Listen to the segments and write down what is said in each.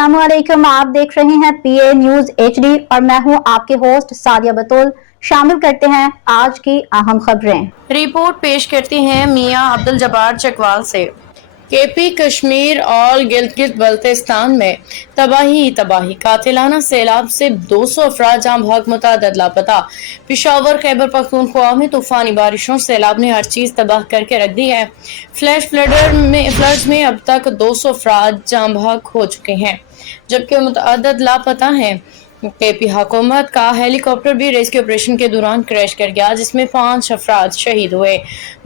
अस्सलामुअलैकुम। आप देख रहे हैं पीए न्यूज एचडी और मैं हूं आपके होस्ट सादिया बतूल। शामिल करते हैं आज की अहम खबरें। रिपोर्ट पेश करती हैं मियां अब्दुल जब्बार चकवाल से। केपी कश्मीर और गिलगित बल्तिस्तान में तबाही कातिलाना सैलाब से 200 अफराद जाम भाग मुतअद्दिद लापता। पेशावर खैबर पख्तूनख्वा में तूफानी बारिशों सैलाब ने हर चीज तबाह करके रख दी है। फ्लैश फ्लड्स में अब तक 200 अफराद जाम भाग हो चुके हैं जबकि मुतअद्दिद लापता हैं। केपी हुकूमत का हेलीकॉप्टर भी रेस्क्यू ऑपरेशन के दौरान क्रैश कर गया जिसमें 5 अफराद शहीद हुए।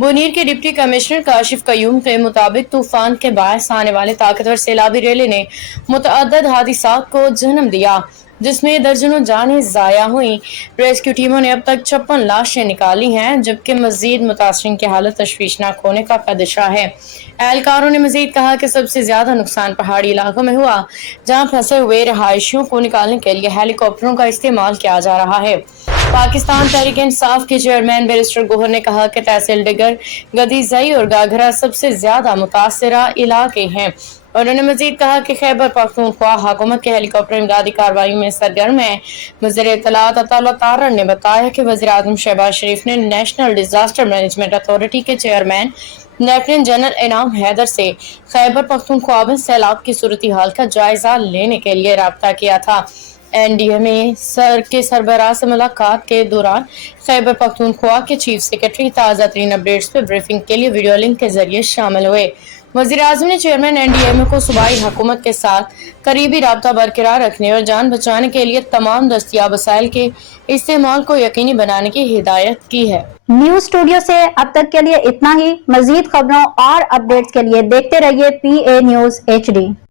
मुनीर के डिप्टी कमिश्नर काशिफ कयूम के मुताबिक तूफान के बायस आने वाले ताकतवर सैलाबी रेले ने मुतअद्दिद हादिसात को जन्म दिया जिसमें दर्जनों जानें जाया हुई। रेस्क्यू टीमों ने अब तक 56 लाशें निकाली हैं जबकि मजीद मुतासरीन की हालत तशवीशनाक होने का खदशा है। एहलकारों ने मजीद कहा कि सबसे ज्यादा नुकसान पहाड़ी इलाकों में हुआ जहां फंसे हुए रहायशियों को निकालने के लिए हेलीकॉप्टरों का इस्तेमाल किया जा रहा है। पाकिस्तान तहरीक इंसाफ के चेयरमैन बैरिस्टर गोहर ने कहा कि तहसील डिगर, गदीजई और गाघरा सबसे ज्यादा मुतासरा इलाके हैं। उन्होंने मजीद कहा कि खैबर पख्तूनख्वा हुकूमत के हेलीकॉप्टर इमदादी कार्रवाई में सरगर्म है। वज़ीर इत्तलात अता तारड़ ने बताया कि वज़ीर आज़म शहबाज शरीफ ने नेशनल डिजास्टर मैनेजमेंट अथॉरिटी के चेयरमैन लेफ्टिनेंट जनरल इनाम हैदर से खैबर पख्तूनख्वा में सैलाब की सूरत हाल का जायजा लेने के लिए राब्ता किया था। एनडीएमए के सरबराह से मुलाकात के दौरान खैबर पख्तूनख्वा के चीफ सेक्रेटरी ताज़ा तरीन अपडेट्स पर ब्रीफिंग के लिए वीडियो लिंक के जरिए शामिल हुए। वज़ीर आज़म ने चेयरमैन एनडीएमए को सूबाई हुकूमत के साथ करीबी राब्ता बरकरार रखने और जान बचाने के लिए तमाम दस्तयाब वसाइल के इस्तेमाल को यकीनी बनाने की हिदायत की है। न्यूज स्टूडियो से अब तक के लिए इतना ही। मजीद खबरों और अपडेट्स के लिए देखते रहिए पीए न्यूज एचडी।